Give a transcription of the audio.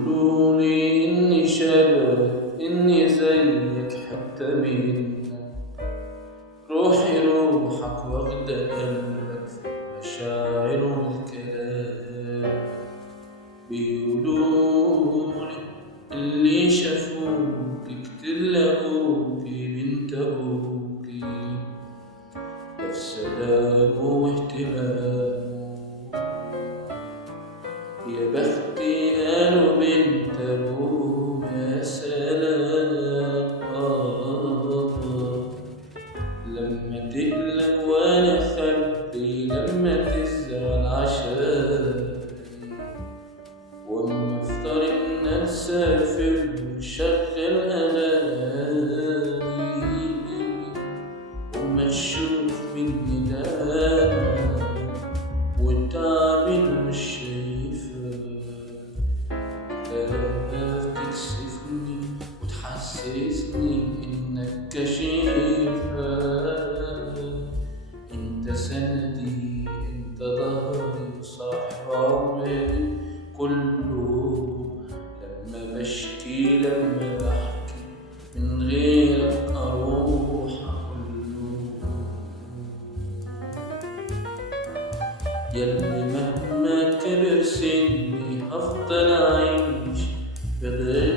بيقولولي إني شبهك، إني زيك حتى منك. روحي روحك واخدة قلبك في المشاعر والكلام. بيقولولي اللي شافوكي كتير لقوكي بنت أبوكي، ده في سلام واهتمام. يا بختي قالوا بنت أبويا سلام. لما تقلق وأنا أخبي، لما تزعل عشاني، وأما افترقنا نسافر ونشغل أغاني، وما تشوف مني داما وتعمل مش شايفة، تخاف تكسفني وتحسسني إنك كشيفة. انت سندي، انت ظهري وصاحب عمري كله. لما بشكي، لما بحكي، من غيرك اروح اقوله. ياللي مهما كبر سني هفضل اعيش بغيرك.